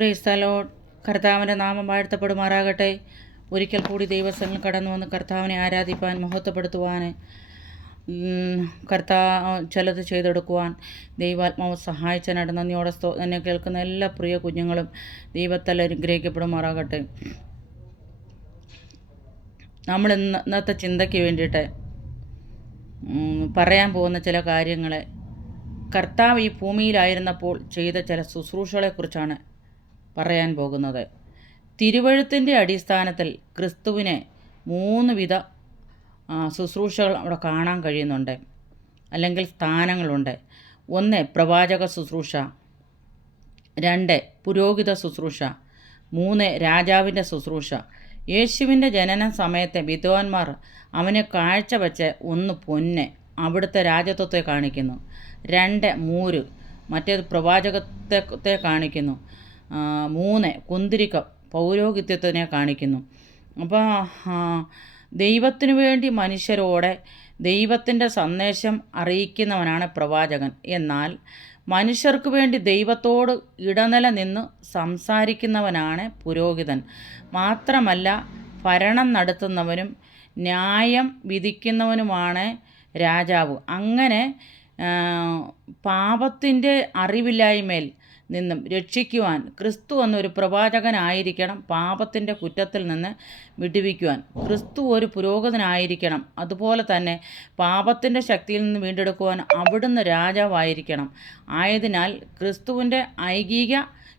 പ്രേസ്തലോ കർത്താവിന്റെ നാമം വാഴ്ത്തപ്പെടുമാറാകട്ടെ. ഒരിക്കൽ കൂടി ദൈവസ്ഥലം കടന്നു വന്ന് കർത്താവിനെ ആരാധിപ്പാൻ മഹത്വപ്പെടുത്തുവാൻ കർത്താ ചിലത് ചെയ്തെടുക്കുവാൻ ദൈവാത്മാവ് സഹായിച്ച നന്ദിയോടെ സ്തോ എന്നെ കേൾക്കുന്ന എല്ലാ പ്രിയ കുഞ്ഞുങ്ങളും ദൈവത്താൽ അനുഗ്രഹിക്കപ്പെടുമാറാകട്ടെ. നമ്മൾ ഇന്ന് ഇന്നത്തെ ചിന്തയ്ക്ക് വേണ്ടിയിട്ട് പറയാൻ പോകുന്ന ചില കാര്യങ്ങളെ കർത്താവ് ഈ ഭൂമിയിലായിരുന്നപ്പോൾ ചെയ്ത ചില ശുശ്രൂഷകളെക്കുറിച്ചാണ് പറയാൻ പോകുന്നത്. തിരുവഴുത്തിന്റെ അടിസ്ഥാനത്തിൽ ക്രിസ്തുവിനെ മൂന്ന് വിധ ശുശ്രൂഷകൾ അവിടെ കാണാൻ കഴിയുന്നുണ്ട്. അല്ലെങ്കിൽ സ്ഥാനങ്ങളുണ്ട്. ഒന്ന് പ്രവാചക ശുശ്രൂഷ. രണ്ട് പുരോഹിത ശുശ്രൂഷ. മൂന്ന് രാജാവിന്റെ ശുശ്രൂഷ. യേശുവിന്റെ ജനന സമയത്തെ വിദ്വാൻമാർ അവനെ കാഴ്ചവെച്ച് ഒന്ന് പൊന്ന് അവിടുത്തെ രാജ്യത്വത്തെ കാണിക്കുന്നു. രണ്ട് മൂര്. മറ്റേത് പ്രവാചകത്തെ കാണിക്കുന്നു. മൂന്ന് കുന്തിരിക്കം പൗരോഹിത്യത്തിനെ കാണിക്കുന്നു. അപ്പോൾ ദൈവത്തിനു വേണ്ടി മനുഷ്യരോടെ ദൈവത്തിന്റെ സന്ദേശം അറിയിക്കുന്നവനാണ് പ്രവാചകൻ. എന്നാൽ മനുഷ്യർക്ക് വേണ്ടി ദൈവത്തോട് ഇടനില നിന്ന് സംസാരിക്കുന്നവനാണ് പുരോഹിതൻ. മാത്രമല്ല ഭരണം നടത്തുന്നവനും ന്യായം വിധിക്കുന്നവനുമാണ് രാജാവ്. അങ്ങനെ പാപത്തിന്റെ അറിവില്ലായ്മയിൽ നിന്നും രക്ഷിക്കുവാൻ ക്രിസ്തു എന്നൊരു പ്രവാചകനായിരിക്കണം പാപത്തിന്റെ കുറ്റത്തിൽ നിന്ന് വിടുവിക്കുവാൻ. ക്രിസ്തു ഒരു പുരോഗതനായിരിക്കണം അതുപോലെ തന്നെ പാപത്തിന്റെ ശക്തിയിൽ നിന്ന് വീണ്ടെടുക്കുവാൻ അവിടുന്ന് രാജാവായിരിക്കണം. ആയതിനാൽ ക്രിസ്തുവിന്റെ ഐകിക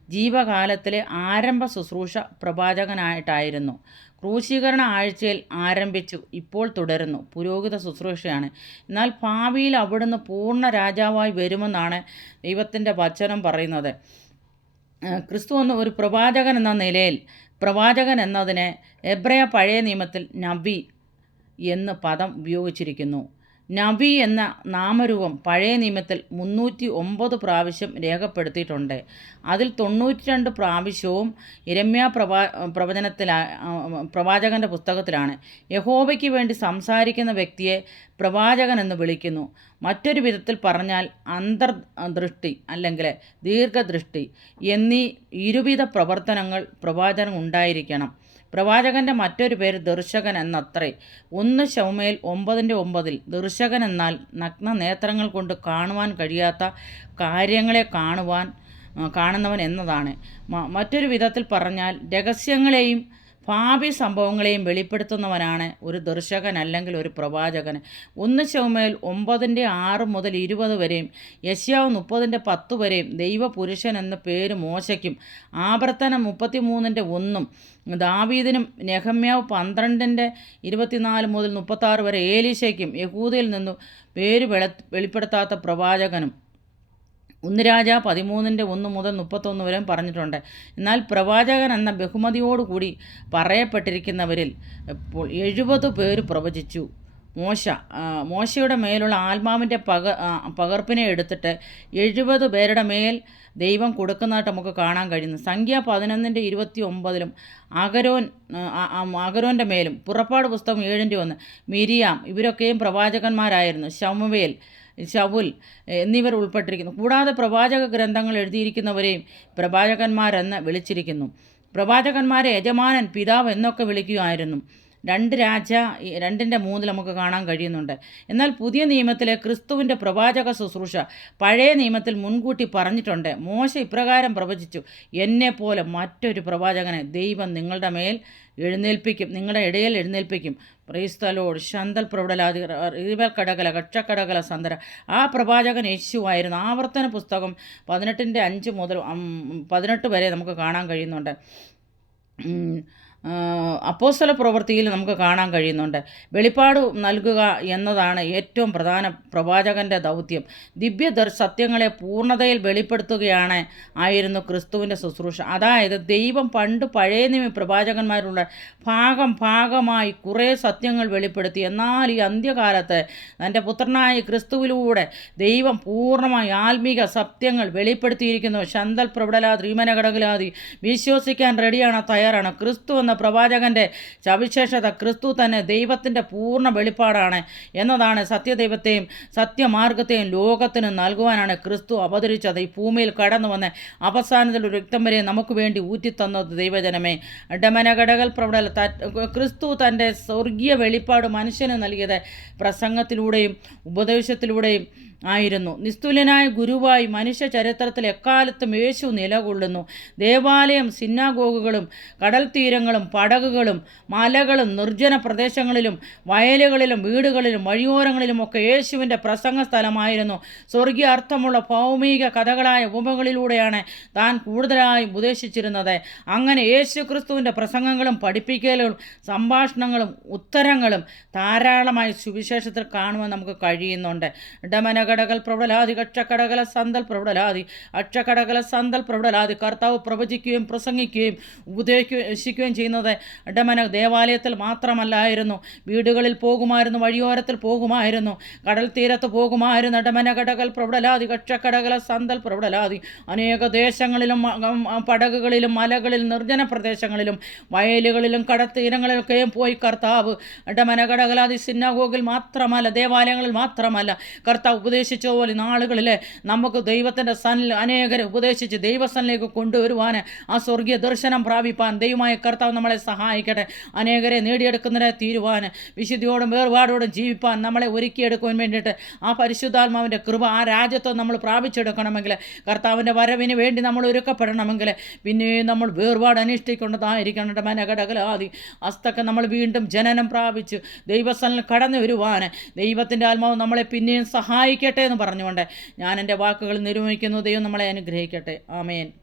ജീവകാലത്തിലെ ആരംഭ ശുശ്രൂഷ പ്രവാചകനായിട്ടായിരുന്നു. ക്രൂശീകരണ ആഴ്ചയിൽ ആരംഭിച്ചു ഇപ്പോൾ തുടരുന്നു. പുരോഹിത ശുശ്രൂഷയാണ്. എന്നാൽ ഭാവിയിൽ അവിടുന്ന് പൂർണ രാജാവായി വരുമെന്നാണ് ദൈവത്തിന്റെ വചനം പറയുന്നത്. ക്രിസ്തു എന്ന ഒരു പ്രവാചകൻ എന്ന നിലയിൽ പ്രവാചകൻ എന്നതിനെ എബ്രയ പഴയ നിയമത്തിൽ നബി എന്ന് പദം ഉപയോഗിച്ചിരിക്കുന്നു. നബി എന്ന നാമരൂപം പഴയ നിയമത്തിൽ മുന്നൂറ്റി ഒമ്പത് പ്രാവശ്യം രേഖപ്പെടുത്തിയിട്ടുണ്ട്. അതിൽ തൊണ്ണൂറ്റി രണ്ട് പ്രാവശ്യവും ഇരമ്യ പ്രവാ പ്രവചനത്തിലാ പ്രവാചകന്റെ പുസ്തകത്തിലാണ്. യഹോബയ്ക്ക് വേണ്ടി സംസാരിക്കുന്ന വ്യക്തിയെ പ്രവാചകൻ എന്ന് വിളിക്കുന്നു. മറ്റൊരു വിധത്തിൽ പറഞ്ഞാൽ അന്തർദൃഷ്ടി അല്ലെങ്കിൽ ദീർഘദൃഷ്ടി എന്നീ ഇരുവിധ പ്രവർത്തനങ്ങൾ പ്രവാചകൻ ഉണ്ടായിരിക്കണം. പ്രവാചകന്റെ മറ്റൊരു പേര് ദർശകൻ എന്നത്രേ. ഒന്ന് ശൗമേൽ ഒമ്പതിന്റെ ഒമ്പതിൽ ദർശകൻ എന്നാൽ നഗ്ന നേത്രങ്ങൾ കൊണ്ട് കാണുവാൻ കഴിയാത്ത കാര്യങ്ങളെ കാണുവാൻ കാണുന്നവൻ എന്നതാണ്. മറ്റൊരു വിധത്തിൽ പറഞ്ഞാൽ രഹസ്യങ്ങളെയും ഭാവി സംഭവങ്ങളെയും വെളിപ്പെടുത്തുന്നവനാണ് ഒരു ദർശകൻ അല്ലെങ്കിൽ ഒരു പ്രവാചകൻ. ഒന്ന് ചുമയിൽ ഒമ്പതിന്റെ ആറ് മുതൽ ഇരുപത് വരെയും യശ്യാവ് മുപ്പതിന്റെ പത്ത് വരെയും ദൈവപുരുഷൻ എന്ന പേര് മോശയ്ക്കും ആവർത്തനം മുപ്പത്തി മൂന്നിന്റെ ഒന്നും ദാവീദിനും നെഹമ്യാവ് പന്ത്രണ്ടിന്റെ ഇരുപത്തിനാല് മുതൽ മുപ്പത്താറ് വരെ ഏലീശയ്ക്കും യഹൂദയിൽ നിന്നും പേര് വെളി വെളിപ്പെടുത്താത്ത പ്രവാചകനും. ഒന്ന് രാജ പതിമൂന്നിന്റെ ഒന്ന് മുതൽ മുപ്പത്തൊന്ന് വരെ പറഞ്ഞിട്ടുണ്ട്. എന്നാൽ പ്രവാചകൻ എന്ന ബഹുമതിയോടുകൂടി പറയപ്പെട്ടിരിക്കുന്നവരിൽ ഇപ്പോൾ എഴുപത് പേര് പ്രവചിച്ചു. മോശ മോശയുടെ മേലുള്ള ആത്മാവിന്റെ പക പകർപ്പിനെ എടുത്തിട്ട് എഴുപത് പേരുടെ മേൽ ദൈവം കൊടുക്കുന്നതായിട്ട് നമുക്ക് കാണാൻ കഴിയുന്നു. സംഖ്യ പതിനൊന്നിന്റെ ഇരുപത്തി ഒമ്പതിലും അഗരോൻ അഗരോന്റെ മേലും പുറപ്പാട് പുസ്തകം ഏഴിന്റെ ഒന്ന് മിരിയാം ഇവരൊക്കെയും പ്രവാചകന്മാരായിരുന്നു. ശമുവേൽ ശവുൽ എന്നിവർ ഉൾപ്പെട്ടിരിക്കുന്നു. കൂടാതെ പ്രവാചക ഗ്രന്ഥങ്ങൾ എഴുതിയിരിക്കുന്നവരെയും പ്രവാചകന്മാരെന്ന് വിളിച്ചിരിക്കുന്നു. പ്രവാചകന്മാരെ യജമാനൻ പിതാവ് എന്നൊക്കെ വിളിക്കുമായിരുന്നു രണ്ട് രാജ രണ്ടിന്റെ മൂന്നിൽ നമുക്ക് കാണാൻ കഴിയുന്നുണ്ട്. എന്നാൽ പുതിയ നിയമത്തിലെ ക്രിസ്തുവിന്റെ പ്രവാചക ശുശ്രൂഷ പഴയ നിയമത്തിൽ മുൻകൂട്ടി പറഞ്ഞിട്ടുണ്ട്. മോശ ഇപ്രകാരം പ്രവചിച്ചു എന്നെപ്പോലെ മറ്റൊരു പ്രവാചകനെ ദൈവം നിങ്ങളുടെ മേൽ എഴുന്നേൽപ്പിക്കും നിങ്ങളുടെ ഇടയിൽ എഴുന്നേൽപ്പിക്കും. ക്രൈസ്തലോട് ശന്തൽ പ്രൗഢലാതി കടകല കക്ഷക്കടകല സന്ദര ആ പ്രവാചകൻ യേശുവായിരുന്നു. ആവർത്തന പുസ്തകം പതിനെട്ടിന്റെ അഞ്ച് മുതൽ പതിനെട്ട് വരെ നമുക്ക് കാണാൻ കഴിയുന്നുണ്ട്. അപ്പോസ്തല പ്രവൃത്തിയിൽ നമുക്ക് കാണാൻ കഴിയുന്നുണ്ട്. വെളിപ്പാട് നൽകുക എന്നതാണ് ഏറ്റവും പ്രധാന പ്രവാചകന്റെ ദൗത്യം. ദിവ്യ സത്യങ്ങളെ പൂർണതയിൽ വെളിപ്പെടുത്തുകയാണ് ആയിരുന്നു ക്രിസ്തുവിന്റെ ശുശ്രൂഷ. അതായത് ദൈവം പണ്ട് പഴയ നിമി പ്രവാചകന്മാരുടെ ഭാഗം ഭാഗമായി കുറേ സത്യങ്ങൾ വെളിപ്പെടുത്തി. എന്നാൽ ഈ അന്ത്യകാലത്ത് തന്റെ പുത്രനായ ക്രിസ്തുവിലൂടെ ദൈവം പൂർണമായി ആത്മീക സത്യങ്ങൾ വെളിപ്പെടുത്തിയിരിക്കുന്നു. ശന്തൽ പ്രബടലാതി റീമനഘടകലാതി വിശ്വസിക്കാൻ റെഡിയാണ് തയ്യാറാണ്. ക്രിസ്തു എന്ന എന്ന പ്രവാചകന്റെ സവിശേഷത ക്രിസ്തു തന്നെ ദൈവത്തിന്റെ പൂർണ വെളിപ്പാടാണ് എന്നതാണ് സത്യദൈവത്തെയും സത്യമാർഗത്തെയും ലോകത്തിന് നൽകുവാനാണ് ക്രിസ്തു അവതരിച്ചത്. ഈ ഭൂമിയിൽ കടന്നു വന്ന് അവസാനത്തിൽ ഒരു രക്തം വരെ നമുക്ക് വേണ്ടി ഊറ്റിത്തന്നത് ദൈവജനമേ. ഡമനഘടകൽ പ്രവണൽ ക്രിസ്തു തന്റെ സ്വർഗീയ വെളിപ്പാട് മനുഷ്യന് നൽകിയത് പ്രസംഗത്തിലൂടെയും ഉപദേശത്തിലൂടെയും ആയിരുന്നു. നിസ്തുലനായ ഗുരുവായി മനുഷ്യ ചരിത്രത്തിൽ എക്കാലത്തും യേശു നിലകൊള്ളുന്നു. ദേവാലയം സിന്നാഗോഗുകളും കടൽ തീരങ്ങളും പടകുകളും മലകളും നിർജന പ്രദേശങ്ങളിലും വയലുകളിലും വീടുകളിലും വഴിയോരങ്ങളിലും ഒക്കെ യേശുവിന്റെ പ്രസംഗ സ്ഥലമായിരുന്നു സ്വർഗീയ അർത്ഥമുള്ള ഭൗമിക കഥകളായ ഉപമകളിലൂടെയാണ് താൻ കൂടുതലായും ഉപദേശിച്ചിരുന്നത്. അങ്ങനെ യേശു ക്രിസ്തുവിന്റെ പ്രസംഗങ്ങളും പഠിപ്പിക്കലുകളും സംഭാഷണങ്ങളും ഉത്തരങ്ങളും ധാരാളമായി സുവിശേഷത്തിൽ കാണുവാൻ നമുക്ക് കഴിയുന്നുണ്ട്. ഡമനകടകൽ പ്രബലാതി കക്ഷക്കടകല സന്തൽ പ്രബലാതി അക്ഷക്കടകല സന്തൽ പ്രബലാതി കർത്താവ് പ്രവചിക്കുകയും പ്രസംഗിക്കുകയും ഉപദേശിക്കുകയും ചെയ്യുന്നത് ഡമന ദേവാലയത്തിൽ മാത്രമല്ലായിരുന്നു. വീടുകളിൽ പോകുമായിരുന്നു വഴിയോരത്തിൽ പോകുമായിരുന്നു കടൽ തീരത്ത് പോകുമായിരുന്നു. ഡമനകടകൽ പ്രബലാതി കക്ഷക്കടകല സന്തൽ പ്രബലാതി അനേക ദേശങ്ങളിലും പടകുകളിലും മലകളിലും നിർജന പ്രദേശങ്ങളിലും വയലുകളിലും കടത്തീരങ്ങളിലൊക്കെയും പോയി കർത്താവ് ഡമനകടകലാതി സിന്നഗോഗിൽ മാത്രമല്ല ദേവാലയങ്ങളിൽ മാത്രമല്ല കർത്താവ് ഉപദേശിച്ച പോലെ നാളുകളിൽ നമുക്ക് ദൈവത്തിന്റെ സനിൽ അനേകരെ ഉപദേശിച്ച് ദൈവസനിലേക്ക് കൊണ്ടുവരുവാൻ ആ സ്വർഗീയ ദർശനം പ്രാപിപ്പാൻ ദൈവമായ കർത്താവ് നമ്മളെ സഹായിക്കട്ടെ. അനേകരെ നേടിയെടുക്കുന്നതിനെ തീരുവാൻ വിശുദ്ധിയോടും വേർപാടോടും ജീവിപ്പാൻ നമ്മളെ ഒരുക്കിയെടുക്കുവാൻ വേണ്ടിയിട്ട് ആ പരിശുദ്ധാത്മാവിന്റെ കൃപ ആ രാജ്യത്തെ നമ്മൾ പ്രാപിച്ചെടുക്കണമെങ്കിൽ കർത്താവിന്റെ വരവിന് വേണ്ടി നമ്മൾ ഒരുക്കപ്പെടണമെങ്കിൽ പിന്നെയും നമ്മൾ വേർപാട് അനുഷ്ഠിക്കേണ്ടതായിരിക്കണം. മനകടകലാതി അസ്തൊക്കെ നമ്മൾ വീണ്ടും ജനനം പ്രാപിച്ച് ദൈവസ്ഥലിൽ കടന്നു വരുവാൻ ദൈവത്തിന്റെ ആത്മാവ് നമ്മളെ പിന്നെയും സഹായിക്കട്ടെ. എന്ന് പറഞ്ഞുകൊണ്ട് ഞാൻ എന്റെ വാക്കുകൾ നിർവഹിക്കുന്നു ദൈവം നമ്മളെ അനുഗ്രഹിക്കട്ടെ. ആമേൻ.